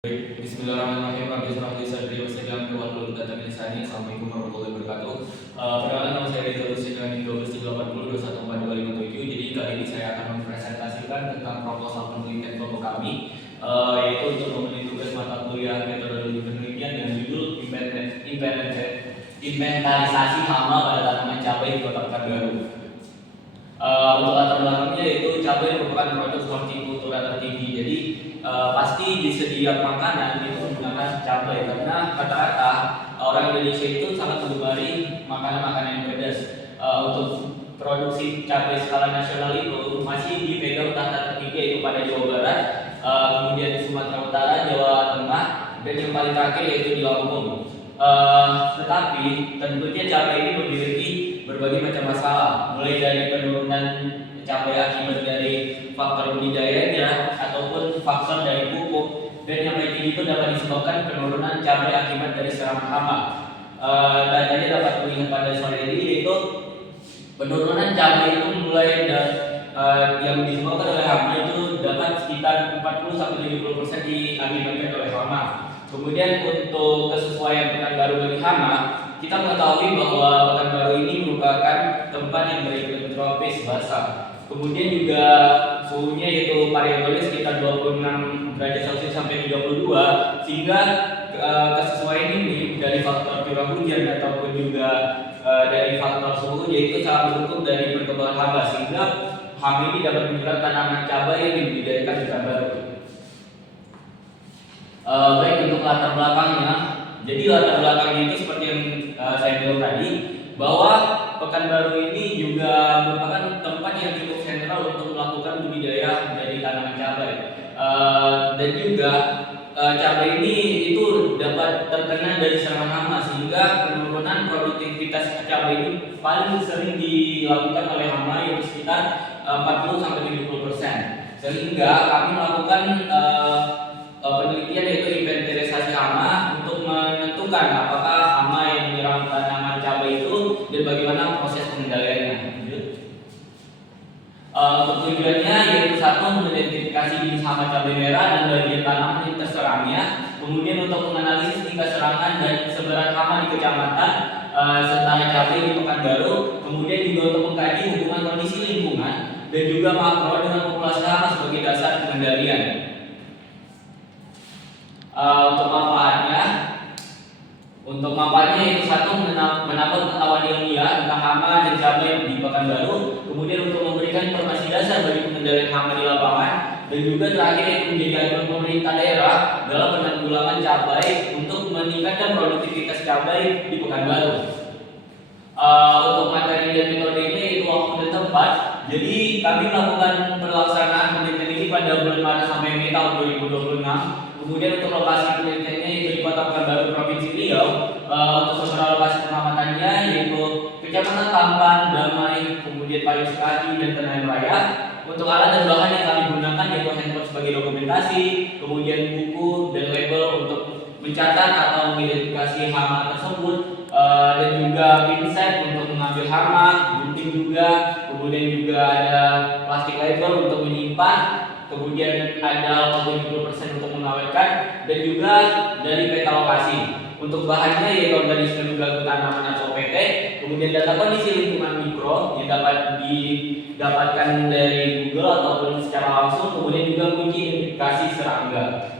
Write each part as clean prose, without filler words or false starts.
Bismillahirrahmanirrahim. Rabbi shrah li sadri wa yassir li amri wahlul 'uqdatam min lisani. Assalamualaikum warahmatullahi wabarakatuh. Perkenalkan, nama saya Rizal Hussein dengan NIM 12380 Jadi kali ini saya akan mempresentasikan tentang proposal penelitian kelompok kami, yaitu untuk memenuhi tugas mata kuliah metodologi penelitian dengan judul inventarisasi hama pada tanaman cabai di Kota Pekanbaru. Untuk latar belakangnya, yaitu cabai merupakan produk hortikultura tertinggi. Jadi pasti di setiap makanan itu menggunakan cabai, karena rata-rata orang Indonesia itu sangat menggemari makanan-makanan yang pedas. Untuk produksi cabai skala nasional itu masih dipegang tahta tertinggi, yaitu pada Jawa Barat, kemudian di Sumatera Utara, Jawa Tengah, dan yang paling terakhir yaitu di Lampung. Tetapi tentunya cabai ini memiliki berbagai macam masalah, mulai dari penurunan cabai akibat dari faktor budidayanya ataupun faktor dari pupuk, dan yang paling tinggi itu dapat disebabkan penurunan cabai akibat dari serangan hama. Datanya dapat dilihat pada slide ini, yaitu penurunan cabai itu mulai yang disebabkan oleh hama itu dapat sekitar 40-70% diakibatkan oleh hama. Kemudian untuk kesesuaian Pekanbaru bagi hama, kita mengetahui bahwa Pekanbaru ini merupakan tempat yang beriklim tropis basah. Kemudian juga suhunya yaitu variabelnya sekitar 26 derajat Celcius sampai 32, sehingga kesesuaian ini dari faktor curah hujan ataupun juga dari faktor suhu, yaitu sangat mendukung dari perkembangan hama, sehingga hama ini dapat menyerang tanaman cabai yang dibudidayakan di Pekanbaru. Baik, untuk latar belakangnya, jadi latar belakangnya itu seperti yang saya bilang tadi, bahwa Pekanbaru ini juga merupakan tempat yang cukup sentral untuk melakukan budidaya dari tanaman cabai, dan juga cabai ini itu dapat terkena dari serangan hama, sehingga penurunan produktivitas cabai ini paling sering dilakukan oleh hama, yaitu sekitar 40-70%. Sehingga kami melakukan penelitian, yaitu inventarisasi hama, untuk menentukan apakah hama yang menyerang tanaman cabai itu dan bagaimana proses pengendaliannya. Untuk tujuannya yaitu satu, mengidentifikasi jenis hama cabai merah dan bagian tanaman yang terserangnya, kemudian untuk menganalisis tingkat serangan dan sebaran hama di kecamatan serta cabai di Pekanbaru, kemudian juga untuk mengkaji hubungan kondisi lingkungan dan juga makro dengan populasi hama sebagai dasar pengendalian. Untuk manfaatnya yaitu satu, menambah pengetahuan ilmiah tentang hama dan cabai di Pekanbaru, kemudian untuk memberikan informasi dasar bagi pengendalian hama di lapangan, dan juga terakhir yaitu menjadi acuan pemerintah daerah dalam penanggulangan cabai untuk meningkatkan produktivitas cabai di Pekanbaru. Untuk materi dan metodenya yaitu waktu dan tempat. Jadi kami melakukan pelaksanaan penelitian ini pada bulan Maret sampai Mei tahun 2026. Kemudian untuk lokasi penelitiannya yaitu di Kota Pekanbaru, Provinsi Riau. Untuk beberapa lokasi pengamatannya yaitu Kecamatan Tampan, Damai, kemudian Payung Sekati, dan Tenayan Raya. Untuk alat dan bahan yang kami gunakan yaitu handphone sebagai dokumentasi, kemudian buku dan label untuk mencatat atau mengidentifikasi hama tersebut, dan juga pinset untuk mengambil hama, gunting juga, kemudian juga ada plastik label untuk menyimpan, kemudian ada 70% untuk mengawetkan, dan juga dari peta lokasi. Untuk bahannya yaitu organisme ganggu tanaman atau OPT, kemudian data kondisi lingkungan mikro yang dapat didapatkan dari Google ataupun secara langsung, kemudian juga kunci identifikasi serangga.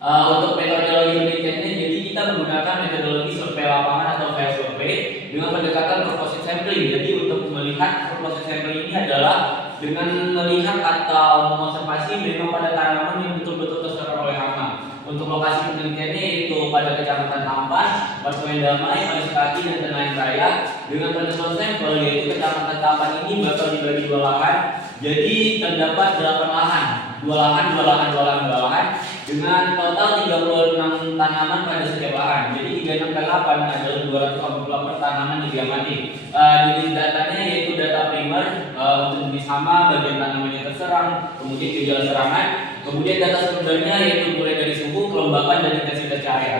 Untuk metodologi penelitiannya, jadi kita menggunakan metodologi survei lapangan atau field survey dengan pendekatan proposit sampling. Jadi untuk melihat proposit sampling ini adalah dengan melihat atau mengobservasi memang pada tanaman yang betul-betul terserang oleh hama. Untuk lokasi penelitiannya yaitu pada Kecamatan Tampan, Pasuruan Damai, Payung Sekati, dan Tenayan Raya. Dengan penentuan sampel yaitu Kecamatan Tampan ini bakal dibagi 2 lahan. Jadi terdapat 8 lahan, 2 lahan dengan total 36 tanaman pada setiap lahan. Jadi 36 kali 8 adalah 248 tanaman yang diamati. Jenis datanya yaitu data primer untuk jenis hama, bagian tanaman yang terserang, kemudian gejala serangan. Kemudian data sekundernya yaitu mulai dari suhu, kelembapan, dan intensitas cahaya.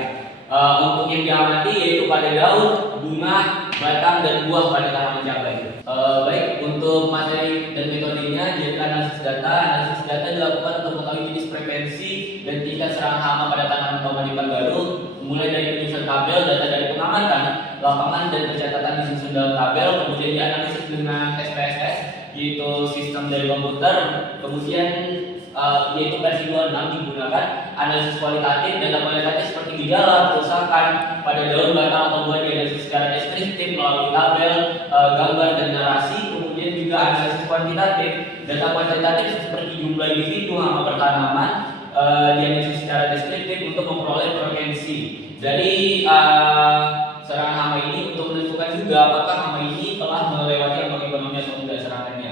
Untuk yang diamati yaitu pada daun, bunga, batang, dan buah pada tanaman cabai. Baik, untuk materi dan metodenya, jadi analisis data dilakukan untuk mengetahui jenis frekuensi dan tingkat tingkat serangan hama pada tanaman komoditas baru, mulai dari penyusun tabel, data dari pengamatan lapangan dan pencatatan disusun dalam tabel, kemudian dianalisis dengan SPSS, yaitu sistem dari komputer, kemudian yaitu versi 26 digunakan analisis kualitatif, data kualitatif seperti gejala, kerusakan pada daun, batang atau buah dianalisis secara deskriptif melalui tabel, gambar dan narasi, kemudian juga analisis kuantitatif, data kuantitatif seperti jumlah individu hama per tanaman dianalisis secara deskriptif untuk memperoleh frekuensi dari serangan hama ini untuk menentukan juga apakah hama ini telah melewati ambang ekonomi atau tidak serangannya.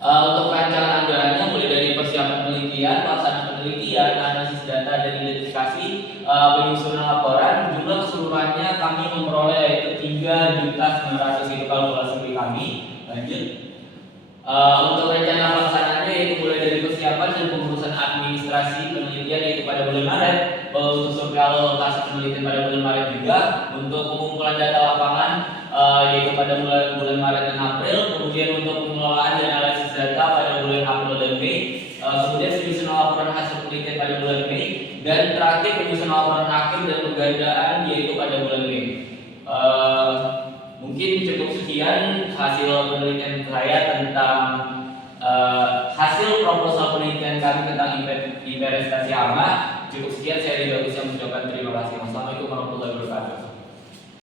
Untuk perancangan anggarannya mulai dari persiapan penelitian, pelaksanaan penelitian, analisis data dan identifikasi, penyusunan laporan, jumlah keseluruhannya kami memperoleh yaitu 3.900.000 itu kalkulasi kami. Lanjut. Untuk rencana pelaksanaannya yaitu mulai dari persiapan dan pengurusan administrasi penelitian yaitu pada bulan Maret, untuk survei lokasi penelitian pada bulan Maret juga, untuk pengumpulan data lapangan yaitu pada bulan Maret dan April, kemudian untuk pengelolaan dan analisis data pada bulan April dan Mei, kemudian penyusunan laporan hasil penelitian pada bulan Mei, dan terakhir penyusunan laporan akhir dan penggandaan yaitu pada bulan Mei. Mungkin cukup sekian hasil penelitian saya tentang hasil proposal penelitian kami tentang investasi hama. Cukup sekian, saya Ridho bisa mengucapkan terima kasih. Wassalamualaikum warahmatullahi wabarakatuh.